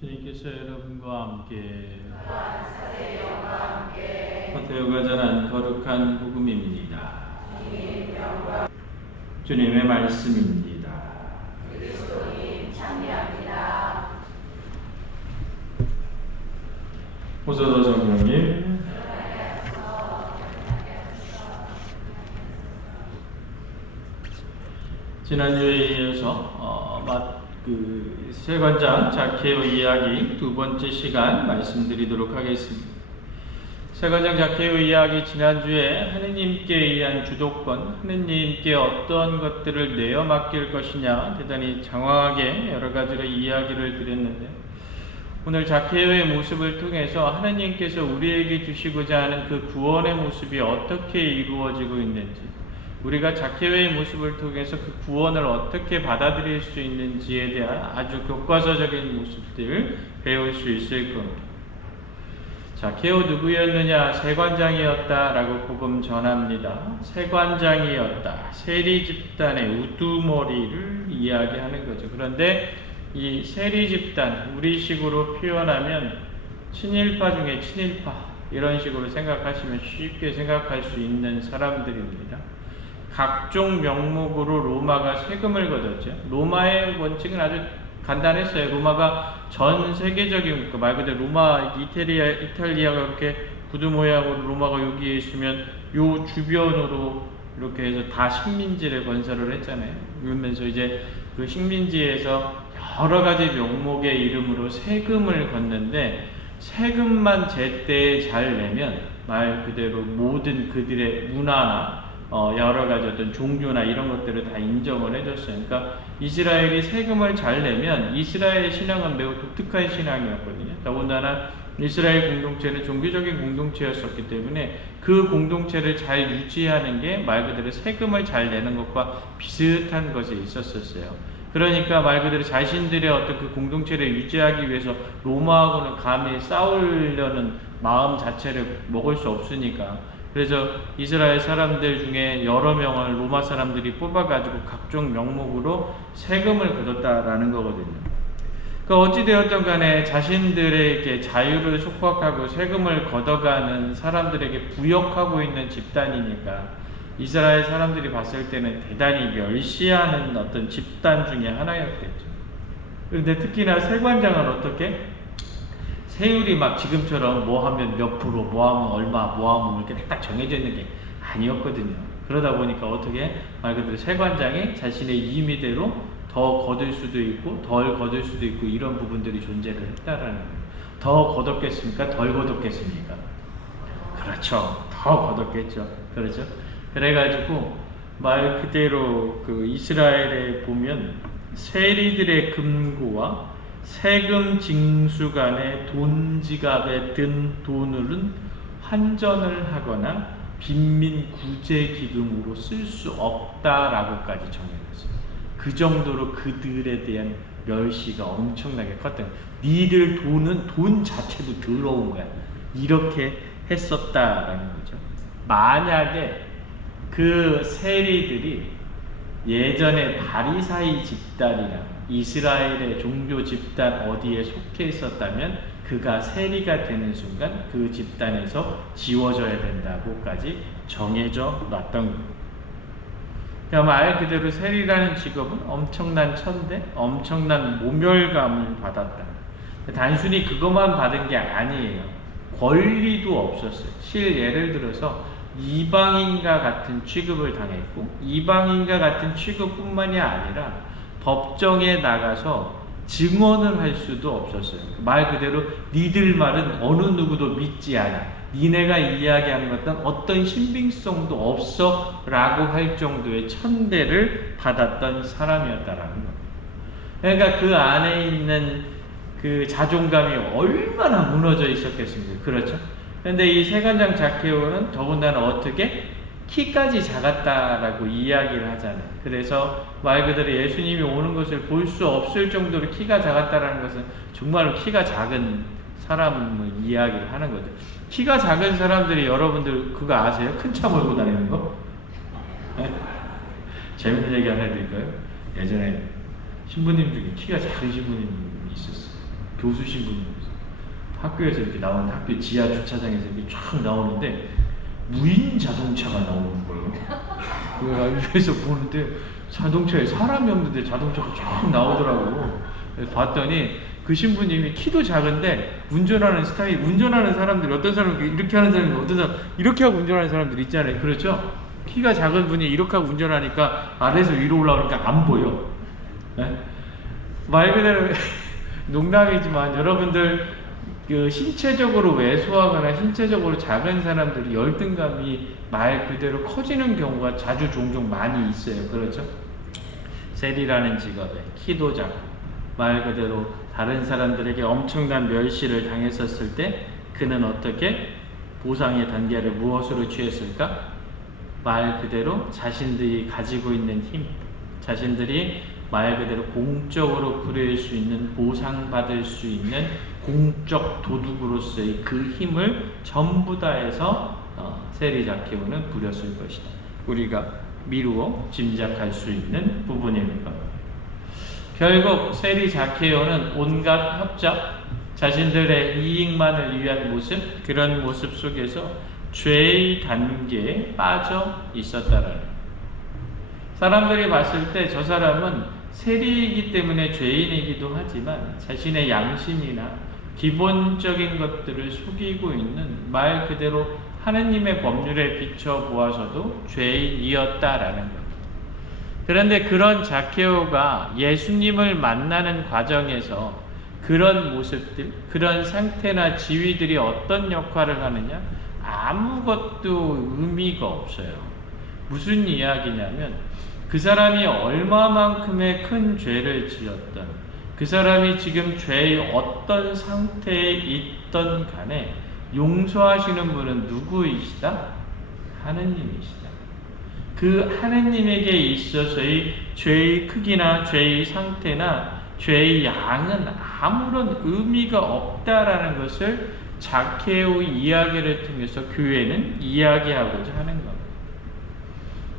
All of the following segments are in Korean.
주님께서 여러분과 함께 마태오가 전한 거룩한 복음입니다. 주님의 말씀입니다. 그리스도님 찬미합니다. 호소도 성령님. 지난주에 이어서 세관장 자케오 이야기 두 번째 시간 말씀드리도록 하겠습니다. 세관장 자케오 이야기, 지난주에 하느님께 의한 주도권, 하느님께 어떤 것들을 내어 맡길 것이냐 대단히 장황하게 여러 가지로 이야기를 드렸는데, 오늘 자케오의 모습을 통해서 하느님께서 우리에게 주시고자 하는 그 구원의 모습이 어떻게 이루어지고 있는지, 우리가 자케오의 모습을 통해서 그 구원을 어떻게 받아들일 수 있는지에 대한 아주 교과서적인 모습들 배울 수 있을 겁니다. 자케오 누구였느냐? 세관장이었다라고 복음 전합니다. 세관장이었다. 세리 집단의 우두머리를 이야기하는 거죠. 그런데 이 세리 집단, 우리식으로 표현하면 친일파 중에 친일파, 이런 식으로 생각하시면 쉽게 생각할 수 있는 사람들입니다. 각종 명목으로 로마가 세금을 걷었죠. 로마의 원칙은 아주 간단했어요. 로마가 전 세계적인, 말 그대로 로마, 이탈리아가 이렇게 구두 모양으로 로마가 여기에 있으면 요 주변으로 이렇게 해서 다 식민지를 건설을 했잖아요. 그러면서 이제 그 식민지에서 여러 가지 명목의 이름으로 세금을 걷는데, 세금만 제때 잘 내면 말 그대로 모든 그들의 문화나 여러 가지 어떤 종교나 이런 것들을 다 인정을 해줬어요. 그러니까 이스라엘이 세금을 잘 내면, 이스라엘의 신앙은 매우 독특한 신앙이었거든요. 더군다나 이스라엘 공동체는 종교적인 공동체였었기 때문에 그 공동체를 잘 유지하는 게 말 그대로 세금을 잘 내는 것과 비슷한 것이 있었어요. 그러니까 말 그대로 자신들의 어떤 그 공동체를 유지하기 위해서 로마하고는 감히 싸우려는 마음 자체를 먹을 수 없으니까, 그래서 이스라엘 사람들 중에 여러 명을 로마 사람들이 뽑아가지고 각종 명목으로 세금을 걷었다라는 거거든요. 그러니까 어찌되었든 간에 자신들에게 자유를 속박하고 세금을 걷어가는 사람들에게 부역하고 있는 집단이니까 이스라엘 사람들이 봤을 때는 대단히 멸시하는 어떤 집단 중에 하나였겠죠. 그런데 특히나 세관장은 어떻게? 세율이 막 지금처럼 뭐 하면 몇 프로, 뭐 하면 얼마, 뭐 하면 이렇게 딱 정해져 있는 게 아니었거든요. 그러다 보니까 어떻게? 말 그대로 세관장이 자신의 임의대로 더 거둘 수도 있고 덜 거둘 수도 있고 이런 부분들이 존재를 했다라는 거예요. 더 거뒀겠습니까? 덜 거뒀겠습니까? 그렇죠. 더 거뒀겠죠. 그렇죠? 그래가지고 말 그대로 그 이스라엘에 보면 세리들의 금고와 세금 징수간의 돈 지갑에 든 돈을은 환전을 하거나 빈민 구제 기금으로 쓸 수 없다라고까지 정해놨어요. 그 정도로 그들에 대한 멸시가 엄청나게 컸던, 니들 돈은 돈 자체도 더러운 거야, 이렇게 했었다라는 거죠. 만약에 그 세리들이 예전에 바리사이 집단이나 이스라엘의 종교 집단 어디에 속해 있었다면 그가 세리가 되는 순간 그 집단에서 지워져야 된다고까지 정해져 놨던 거예요. 그러니까 말 그대로 세리라는 직업은 엄청난 천대, 엄청난 모멸감을 받았다. 단순히 그것만 받은 게 아니에요. 권리도 없었어요. 예를 들어서 이방인과 같은 취급을 당했고, 이방인과 같은 취급뿐만이 아니라 법정에 나가서 증언을 할 수도 없었어요. 말 그대로 니들 말은 어느 누구도 믿지 않아, 니네가 이야기하는 것은 어떤 신빙성도 없어 라고 할 정도의 천대를 받았던 사람이었다라는 겁니다. 그러니까 그 안에 있는 그 자존감이 얼마나 무너져 있었겠습니까? 그렇죠? 그런데 이 세관장 자케오는 더군다나 어떻게? 키까지 작았다라고 이야기를 하잖아요. 그래서 말 그대로 예수님이 오는 것을 볼 수 없을 정도로 키가 작았다라는 것은 정말로 키가 작은 사람을 이야기를 하는 거죠. 키가 작은 사람들이, 여러분들 그거 아세요? 큰 차 몰고 다니는 거? 네? 재밌는 얘기 하나 해드릴까요? 예전에 신부님 중에 키가 작은 신부님이 있었어요. 교수 신분이면서 학교에서 이렇게 나오는데 학교 지하 주차장에서 이렇게 쫙 나오는데 무인 자동차가 나오는 거예요. 그래서 위에서 보는데 자동차에 사람이 없는데 자동차가 쫙 나오더라고. 그래서 봤더니 그 신부님이 키도 작은데 운전하는 스타일, 운전하는 사람들이 어떤 사람은 이렇게 하는 사람이 어떤 사람 이렇게 하고 운전하는 사람들 있잖아요. 그렇죠? 키가 작은 분이 이렇게 하고 운전하니까 아래에서 위로 올라오니까 안 보여. 네? 말 그대로 농담이지만 여러분들 그 신체적으로 왜소하거나 신체적으로 작은 사람들이 열등감이 말 그대로 커지는 경우가 자주 종종 많이 있어요. 그렇죠? 세리라는 직업에 키도 작고 말 그대로 다른 사람들에게 엄청난 멸시를 당했었을 때 그는 어떻게 보상의 단계를 무엇으로 취했을까? 말 그대로 자신들이 가지고 있는 힘, 자신들이 말 그대로 공적으로 부릴 수 있는, 보상받을 수 있는 공적 도둑으로서의 그 힘을 전부 다해서 세리 자케오는 부렸을 것이다. 우리가 미루어 짐작할 수 있는 부분입니다. 결국 세리 자케오는 온갖 협작, 자신들의 이익만을 위한 모습, 그런 모습 속에서 죄의 단계에 빠져 있었다라는. 사람들이 봤을 때 저 사람은 세리이기 때문에 죄인이기도 하지만 자신의 양심이나 기본적인 것들을 속이고 있는, 말 그대로 하느님의 법률에 비춰 보아서도 죄인이었다라는 것. 그런데 그런 자케오가 예수님을 만나는 과정에서 그런 모습들, 그런 상태나 지위들이 어떤 역할을 하느냐? 아무것도 의미가 없어요. 무슨 이야기냐면 그 사람이 얼마만큼의 큰 죄를 지었던, 그 사람이 지금 죄의 어떤 상태에 있던 간에 용서하시는 분은 누구이시다? 하느님이시다. 그 하느님에게 있어서의 죄의 크기나 죄의 상태나 죄의 양은 아무런 의미가 없다라는 것을 자케오 이야기를 통해서 교회는 이야기하고자 하는 겁니다.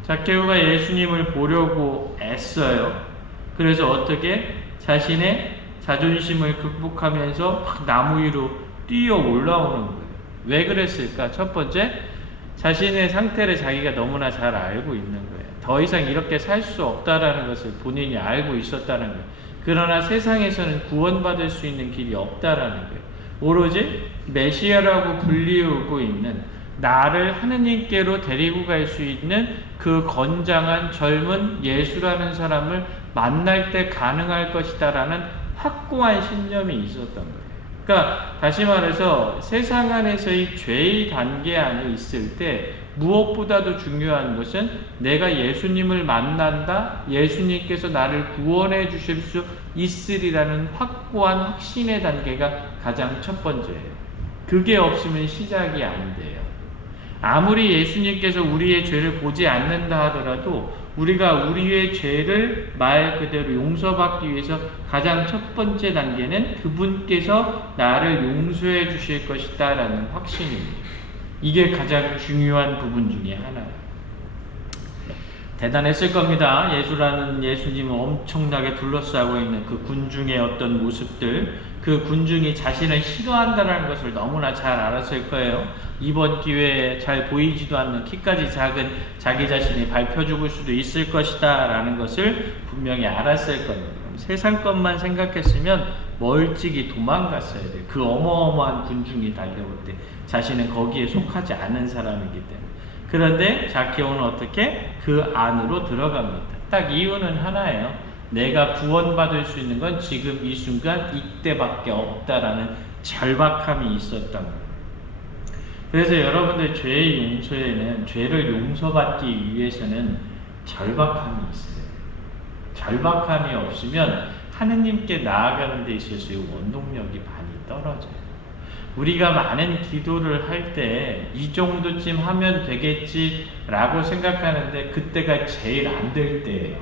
자케오가 예수님을 보려고 애써요. 그래서 어떻게 자신의 자존심을 극복하면서 막 나무 위로 뛰어 올라오는 거예요. 왜 그랬을까? 첫 번째, 자신의 상태를 자기가 너무나 잘 알고 있는 거예요. 더 이상 이렇게 살 수 없다라는 것을 본인이 알고 있었다는 거예요. 그러나 세상에서는 구원받을 수 있는 길이 없다라는 거예요. 오로지 메시아라고 불리우고 있는, 나를 하느님께로 데리고 갈 수 있는 그 건장한 젊은 예수라는 사람을 만날 때 가능할 것이다라는 확고한 신념이 있었던 거예요. 그러니까 다시 말해서 세상 안에서의 죄의 단계 안에 있을 때 무엇보다도 중요한 것은 내가 예수님을 만난다, 예수님께서 나를 구원해 주실 수 있으리라는 확고한 확신의 단계가 가장 첫 번째예요. 그게 없으면 시작이 안 돼요. 아무리 예수님께서 우리의 죄를 보지 않는다 하더라도 우리가 우리의 죄를 말 그대로 용서받기 위해서 가장 첫 번째 단계는 그분께서 나를 용서해 주실 것이다 라는 확신입니다. 이게 가장 중요한 부분 중에 하나예요. 대단했을 겁니다. 예수라는 예수님을 엄청나게 둘러싸고 있는 그 군중의 어떤 모습들, 그 군중이 자신을 싫어한다는 것을 너무나 잘 알았을 거예요. 이번 기회에 잘 보이지도 않는 키까지 작은 자기 자신이 밟혀 죽을 수도 있을 것이다 라는 것을 분명히 알았을 겁니다. 세상 것만 생각했으면 멀찍이 도망갔어야 돼요. 그 어마어마한 군중이 달려올 때 자신은 거기에 속하지 않은 사람이기 때문에. 그런데 자케오는 어떻게? 그 안으로 들어갑니다. 딱 이유는 하나예요. 내가 구원받을 수 있는 건 지금 이 순간 이때밖에 없다라는 절박함이 있었던 거예요. 그래서 여러분들 죄의 용서에는, 죄를 용서받기 위해서는 절박함이 있어요. 절박함이 없으면 하느님께 나아가는 데 있어서 원동력이 많이 떨어져요. 우리가 많은 기도를 할 때 이 정도쯤 하면 되겠지라고 생각하는데 그때가 제일 안 될 때예요.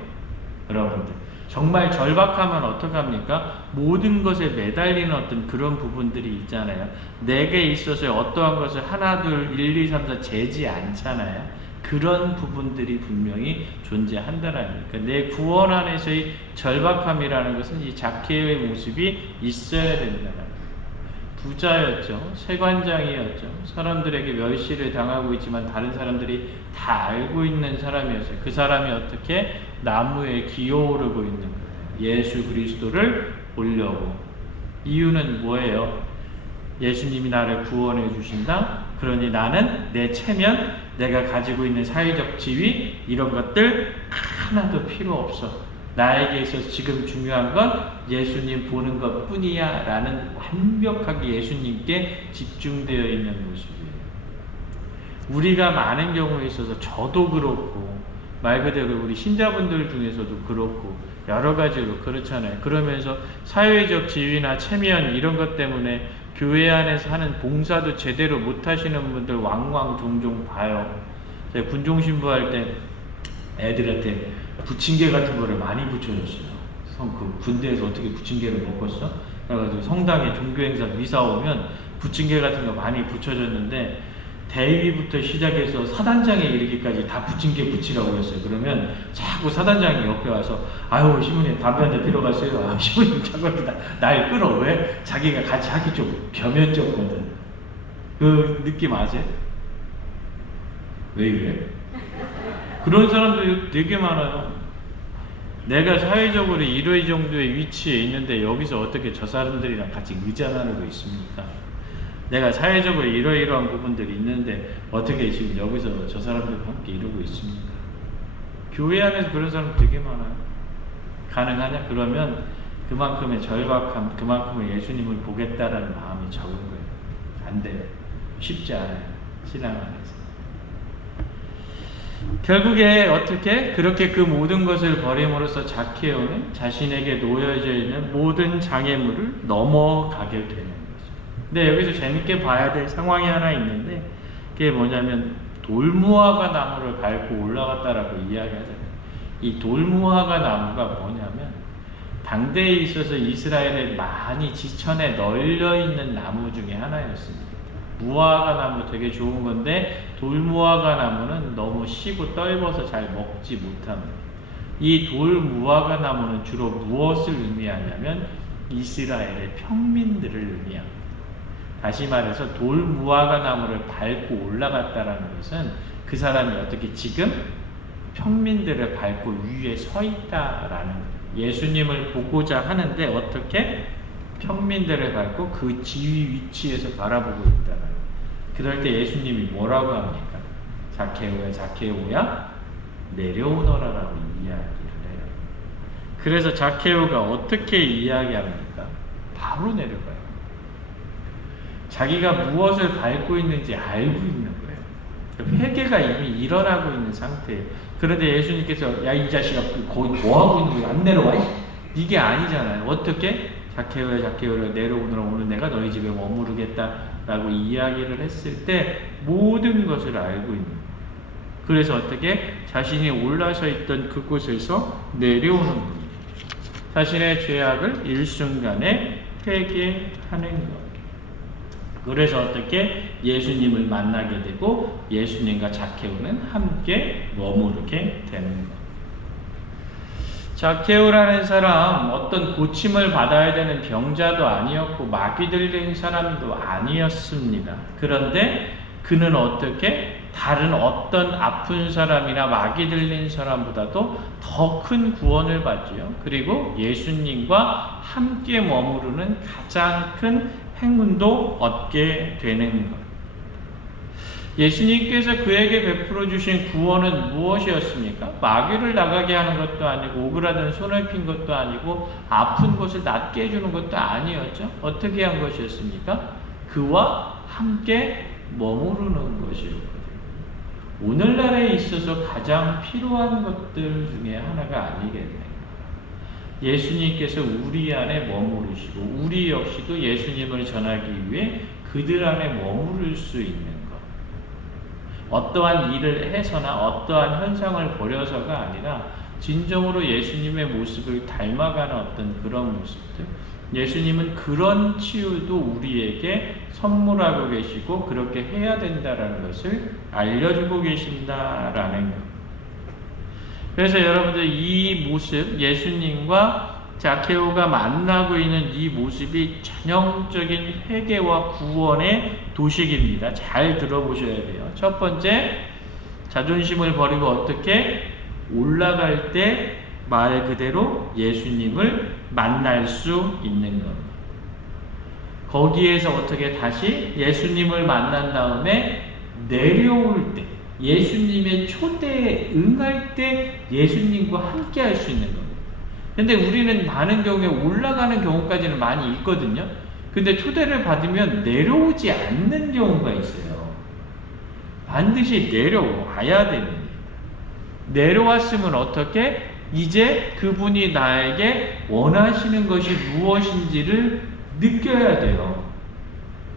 여러분들 정말 절박하면 어떡합니까? 모든 것에 매달리는 어떤 그런 부분들이 있잖아요. 내게 있어서 어떠한 것을 하나 둘 1, 2, 3, 4 재지 않잖아요. 그런 부분들이 분명히 존재한다라는 거니까 내 구원 안에서의 절박함이라는 것은 이 자케오의 모습이 있어야 된다는 거예요. 부자였죠. 세관장이었죠. 사람들에게 멸시를 당하고 있지만 다른 사람들이 다 알고 있는 사람이었어요. 그 사람이 어떻게 나무에 기어오르고 있는 거예요. 예수 그리스도를 보려고. 이유는 뭐예요? 예수님이 나를 구원해 주신다? 그러니 나는 내 체면, 내가 가지고 있는 사회적 지위 이런 것들 하나도 필요 없어. 나에게 있어서 지금 중요한 건 예수님 보는 것 뿐이야 라는 완벽하게 예수님께 집중되어 있는 모습이에요. 우리가 많은 경우에 있어서 저도 그렇고 말 그대로 우리 신자분들 중에서도 그렇고 여러 가지로 그렇잖아요. 그러면서 사회적 지위나 체면 이런 것 때문에 교회 안에서 하는 봉사도 제대로 못 하시는 분들 왕왕 종종 봐요. 제가 군종신부할 때 애들한테 부침개 같은 거를 많이 붙여줬어요. 그 군대에서 어떻게 부침개를 먹었어? 그래가지고 성당에 종교행사 미사 오면 부침개 같은 거 많이 붙여줬는데 대위부터 시작해서 사단장에 이르기까지 다 부침개 붙이라고 했어요. 그러면 자꾸 사단장이 옆에 와서 아유 시부님 담배 한 대 피러 갔어요. 아 시부님 자꾸 날 끌어. 왜? 자기가 같이 하기 좀 겸연쩍거든. 그 느낌 아세요? 왜 이래? 그런 사람도 되게 많아요. 내가 사회적으로 이러이 정도의 위치에 있는데 여기서 어떻게 저 사람들이랑 같이 의자 나누고 있습니까? 내가 사회적으로 이러이러한 부분들이 있는데 어떻게 지금 여기서 저 사람들과 함께 이러고 있습니까? 교회 안에서 그런 사람 되게 많아요. 가능하냐? 그러면 그만큼의 절박함, 그만큼의 예수님을 보겠다라는 마음이 적은 거예요. 안 돼요. 쉽지 않아요. 신앙 안에서. 결국에 어떻게 그렇게 그 모든 것을 버림으로써 자케오는 자신에게 놓여져 있는 모든 장애물을 넘어가게 되는 거죠. 근데 여기서 재밌게 봐야 될 상황이 하나 있는데 그게 뭐냐면 돌무화과 나무를 밟고 올라갔다라고 이야기하잖아요. 이 돌무화과 나무가 뭐냐면 당대에 있어서 이스라엘에 많이 지천에 널려 있는 나무 중에 하나였습니다. 무화과 나무 되게 좋은 건데 돌무화과 나무는 너무 시고 떫어서 잘 먹지 못합니다. 이 돌무화과 나무는 주로 무엇을 의미하냐면 이스라엘의 평민들을 의미합니다. 다시 말해서 돌무화과 나무를 밟고 올라갔다라는 것은 그 사람이 어떻게 지금 평민들을 밟고 위에 서 있다라는 거예요. 예수님을 보고자 하는데 어떻게 평민들을 밟고 그 지위 위치에서 바라보고 있다는 거예요. 그럴 때 예수님이 뭐라고 합니까? 자케오야 자케오야 내려오너라라고 이야기를 해요. 그래서 자케오가 어떻게 이야기합니까? 바로 내려가요. 자기가 무엇을 밟고 있는지 알고 있는 거예요. 회개가 이미 일어나고 있는 상태예요. 그런데 예수님께서 야 이 자식아 거기 뭐하고 있는 거야? 안 내려와? 이게 아니잖아요. 어떻게? 자케오야 자케오야 내려오너라 오늘 내가 너희 집에 머무르겠다 라고 이야기를 했을 때 모든 것을 알고 있는 거예요. 그래서 어떻게? 자신이 올라서 있던 그곳에서 내려오는 거예요. 자신의 죄악을 일순간에 회개하는 것. 그래서 어떻게? 예수님을 만나게 되고 예수님과 자케오는 함께 머무르게 되는 것. 자케오라는 사람 어떤 고침을 받아야 되는 병자도 아니었고 마귀 들린 사람도 아니었습니다. 그런데 그는 어떻게? 다른 어떤 아픈 사람이나 마귀 들린 사람보다도 더 큰 구원을 받지요. 그리고 예수님과 함께 머무르는 가장 큰 행운도 얻게 되는 것. 예수님께서 그에게 베풀어 주신 구원은 무엇이었습니까? 마귀를 나가게 하는 것도 아니고 오그라든 손을 핀 것도 아니고 아픈 곳을 낫게 해주는 것도 아니었죠. 어떻게 한 것이었습니까? 그와 함께 머무르는 것이었거든요. 오늘날에 있어서 가장 필요한 것들 중에 하나가 아니겠네요. 예수님께서 우리 안에 머무르시고 우리 역시도 예수님을 전하기 위해 그들 안에 머무를 수 있는 것. 어떠한 일을 해서나 어떠한 현상을 벌여서가 아니라 진정으로 예수님의 모습을 닮아가는 어떤 그런 모습들, 예수님은 그런 치유도 우리에게 선물하고 계시고 그렇게 해야 된다라는 것을 알려주고 계신다라는 것. 그래서 여러분들 이 모습, 예수님과 자케오가 만나고 있는 이 모습이 전형적인 회개와 구원의 도식입니다. 잘 들어보셔야 돼요. 첫 번째, 자존심을 버리고 어떻게 올라갈 때 말 그대로 예수님을 만날 수 있는 겁니다. 거기에서 어떻게 다시 예수님을 만난 다음에 내려올 때, 예수님의 초대에 응할 때 예수님과 함께 할 수 있는 겁니다. 근데 우리는 많은 경우에 올라가는 경우까지는 많이 있거든요. 근데 초대를 받으면 내려오지 않는 경우가 있어요. 반드시 내려와야 됩니다. 내려왔으면 어떻게? 이제 그분이 나에게 원하시는 것이 무엇인지를 느껴야 돼요.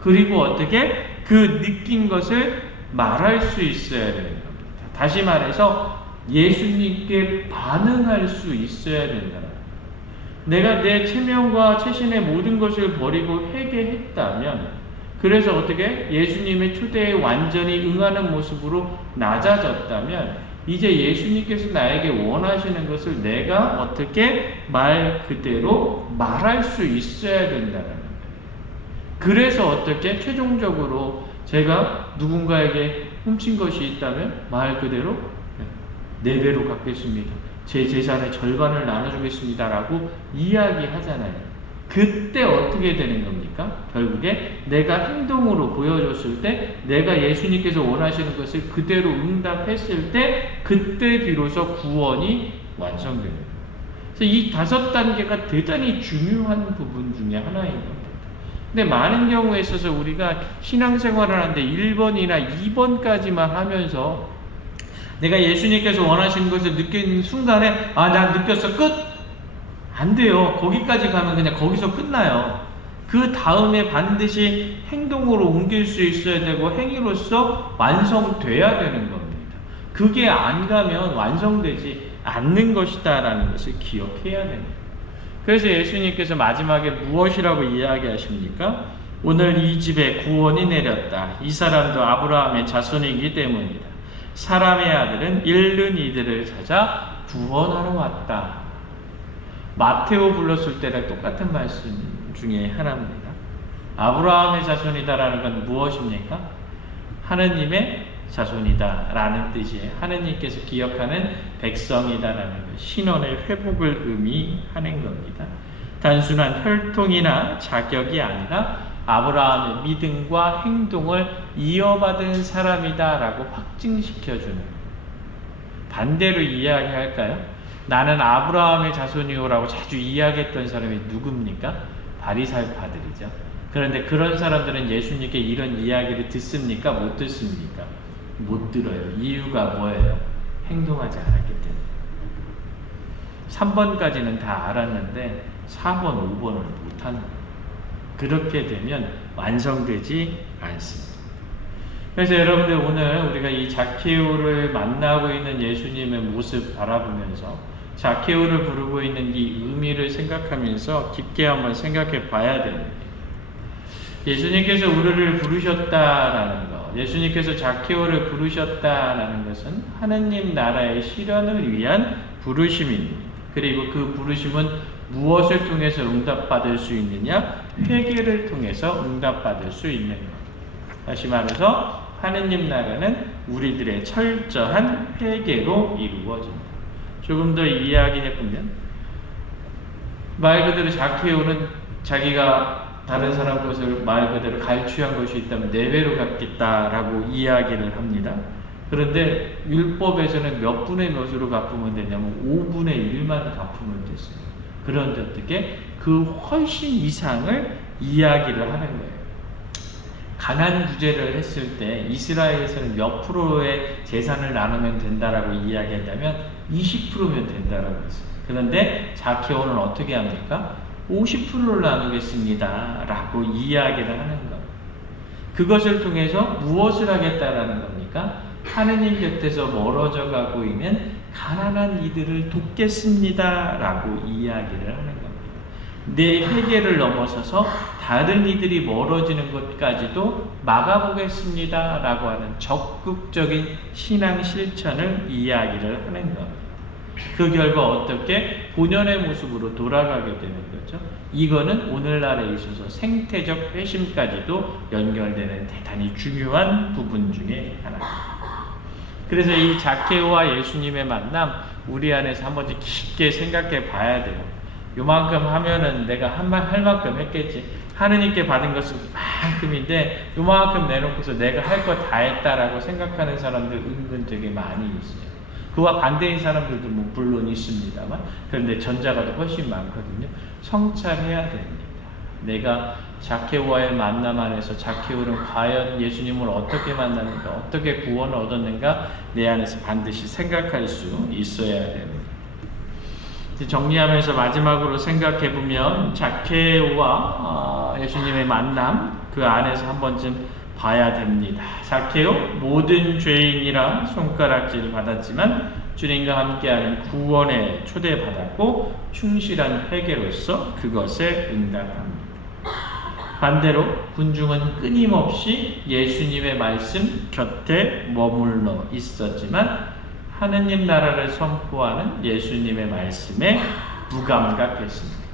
그리고 어떻게? 그 느낀 것을 말할 수 있어야 되는 겁니다. 다시 말해서 예수님께 반응할 수 있어야 된다. 내가 내 체면과 체신의 모든 것을 버리고 회개했다면, 그래서 어떻게? 예수님의 초대에 완전히 응하는 모습으로 낮아졌다면, 이제 예수님께서 나에게 원하시는 것을 내가 어떻게 말 그대로 말할 수 있어야 된다는 거예요. 그래서 어떻게? 최종적으로 제가 누군가에게 훔친 것이 있다면 말 그대로 4배로 갚겠습니다. 제 재산의 절반을 나눠주겠습니다. 라고 이야기하잖아요. 그때 어떻게 되는 겁니까? 결국에 내가 행동으로 보여줬을 때, 내가 예수님께서 원하시는 것을 그대로 응답했을 때, 그때 비로소 구원이 완성됩니다. 그래서 이 5단계가 대단히 중요한 부분 중에 하나인 겁니다. 근데 많은 경우에 있어서 우리가 신앙생활을 하는데 1번이나 2번까지만 하면서 내가 예수님께서 원하시는 것을 느끼는 순간에 난 느꼈어, 끝! 안 돼요. 거기까지 가면 그냥 거기서 끝나요. 그 다음에 반드시 행동으로 옮길 수 있어야 되고 행위로서 완성돼야 되는 겁니다. 그게 안 가면 완성되지 않는 것이다 라는 것을 기억해야 됩니다. 그래서 예수님께서 마지막에 무엇이라고 이야기하십니까? 오늘 이 집에 구원이 내렸다. 이 사람도 아브라함의 자손이기 때문이다. 사람의 아들은 잃는 이들을 찾아 구원하러 왔다. 마테오 불렀을 때랑 똑같은 말씀 중에 하나입니다. 아브라함의 자손이다라는 건 무엇입니까? 하느님의 자손이다라는 뜻이에요. 하느님께서 기억하는 백성이다라는 것, 신원의 회복을 의미하는 겁니다. 단순한 혈통이나 자격이 아니라 아브라함의 믿음과 행동을 이어받은 사람이다라고 확증시켜주는, 반대로 이야기할까요? 나는 아브라함의 자손이오라고 자주 이야기했던 사람이 누굽니까? 바리새파들이죠. 그런데 그런 사람들은 예수님께 이런 이야기를 듣습니까? 못 듣습니까? 못 들어요. 이유가 뭐예요? 행동하지 않았기 때문에. 3번까지는 다 알았는데 4번, 5번을 못하는 거예요. 그렇게 되면 완성되지 않습니다. 그래서 여러분들 오늘 우리가 이 자케오를 만나고 있는 예수님의 모습 바라보면서 자케오를 부르고 있는 이 의미를 생각하면서 깊게 한번 생각해 봐야 됩니다. 예수님께서 우리를 부르셨다라는 것, 예수님께서 자케오를 부르셨다라는 것은 하느님 나라의 실현을 위한 부르심입니다. 그리고 그 부르심은 무엇을 통해서 응답받을 수 있느냐? 회개를 통해서 응답받을 수 있는 것. 다시 말해서 하느님 나라는 우리들의 철저한 회개로 이루어집니다. 조금 더 이야기해보면, 말 그대로 자케오는 자기가 다른 사람 것을 말 그대로 갈취한 것이 있다면 4배로 갚겠다라고 이야기를 합니다. 그런데 율법에서는 몇 분의 몇으로 갚으면 되냐면 5분의 1만 갚으면 됐어요. 그런데 어떻게? 그 훨씬 이상을 이야기를 하는 거예요. 가난 구제를 했을 때 이스라엘에서는 몇 프로의 재산을 나누면 된다라고 이야기했다면 20%면 된다라고 했어요. 그런데 자케오는 어떻게 합니까? 50%를 나누겠습니다 라고 이야기를 하는 겁니다. 그것을 통해서 무엇을 하겠다라는 겁니까? 하느님 곁에서 멀어져 가고 있는 가난한 이들을 돕겠습니다 라고 이야기를 하는 겁니다. 내 회개를 넘어서서 다른 이들이 멀어지는 것까지도 막아보겠습니다 라고 하는 적극적인 신앙 실천을 이야기를 하는 겁니다. 그 결과 어떻게 본연의 모습으로 돌아가게 되는 거죠. 이거는 오늘날에 있어서 생태적 회심까지도 연결되는 대단히 중요한 부분 중에 하나입니다. 그래서 이 자케오와 예수님의 만남 우리 안에서 한 번쯤 깊게 생각해 봐야 돼요. 요만큼 하면은 내가 할 만큼 했겠지. 하느님께 받은 것은 만큼인데 요만큼 내놓고서 내가 할 거 다 했다라고 생각하는 사람들 은근 되게 많이 있어요. 그와 반대인 사람들도 뭐 물론 있습니다만, 그런데 전자가 더 훨씬 많거든요. 성찰해야 됩니다. 내가 자케오와의 만남 안에서 자케오는 과연 예수님을 어떻게 만났는가, 어떻게 구원을 얻었는가 내 안에서 반드시 생각할 수 있어야 됩니다. 정리하면서 마지막으로 생각해보면 자케오와 예수님의 만남 그 안에서 한 번쯤 봐야 됩니다. 자케오 모든 죄인이라 손가락질 받았지만 주님과 함께하는 구원에 초대받았고 충실한 회개로서 그것에 응답합니다. 반대로 군중은 끊임없이 예수님의 말씀 곁에 머물러 있었지만 하느님 나라를 선포하는 예수님의 말씀에 무감각했습니다.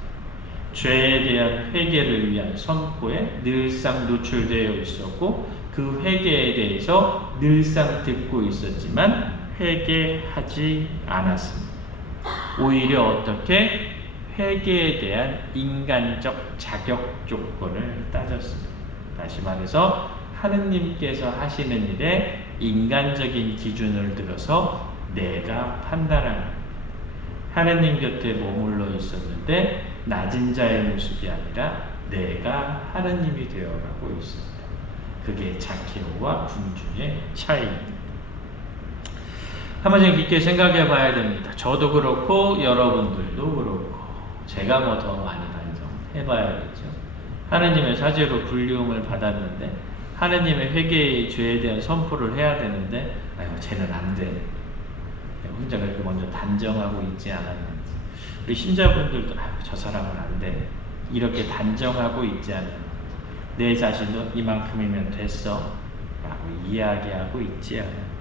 죄에 대한 회개를 위한 선포에 늘상 노출되어 있었고 그 회개에 대해서 늘상 듣고 있었지만 회개하지 않았습니다. 오히려 어떻게 회개에 대한 인간적 자격 조건을 따졌습니다. 다시 말해서 하느님께서 하시는 일에 인간적인 기준을 들어서 내가 판단합니다. 하느님 곁에 머물러 있었는데 낮은 자의 모습이 아니라 내가 하느님이 되어가고 있습니다. 그게 자케오와 군중의 차이입니다. 한 번 좀 깊게 생각해 봐야 됩니다. 저도 그렇고 여러분들도 그렇고 제가 뭐 더 많이 반성해 봐야겠죠. 하느님의 사제로 불리움을 받았는데 하느님의 회개의 죄에 대한 선포를 해야 되는데 아유 쟤는 안 돼. 혼자 그렇게 먼저 단정하고 있지 않았는지, 우리 신자분들도 아유 저 사람은 안 돼. 이렇게 단정하고 있지 않았는지, 내 자신도 이만큼이면 됐어 라고 이야기하고 있지 않았는지.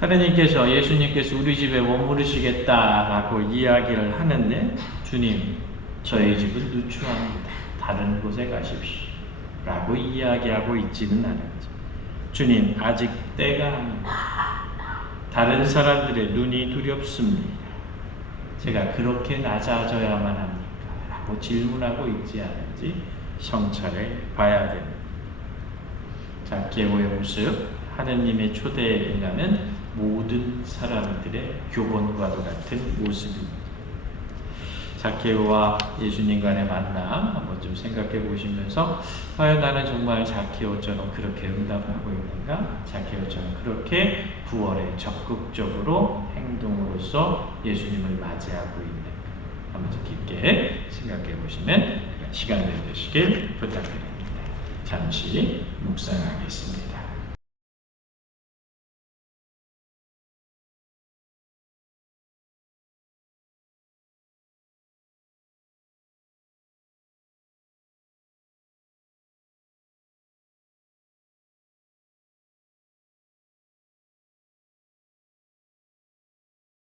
하느님께서 예수님께서 우리 집에 머무르시겠다라고 이야기를 하는데 주님 저희 집은 누추합니다. 다른 곳에 가십시오 라고 이야기하고 있지는 않은지, 주님 아직 때가 아닙니다. 다른 사람들의 눈이 두렵습니다. 제가 그렇게 낮아져야만 합니까? 라고 질문하고 있지 않은지 성찰해 봐야 됩니다. 자케오의 모습, 하느님의 초대에 응하는 모든 사람들의 교본과도 같은 모습입니다. 자케오와 예수님 간의 만남 한번 좀 생각해 보시면서 과연 나는 정말 자케오처럼 그렇게 응답하고 있는가? 자케오처럼 그렇게 구원에 적극적으로 행동으로써 예수님을 맞이하고 있는가? 한번 좀 깊게 생각해 보시는 시간 되시길 부탁드립니다. 잠시 묵상하겠습니다.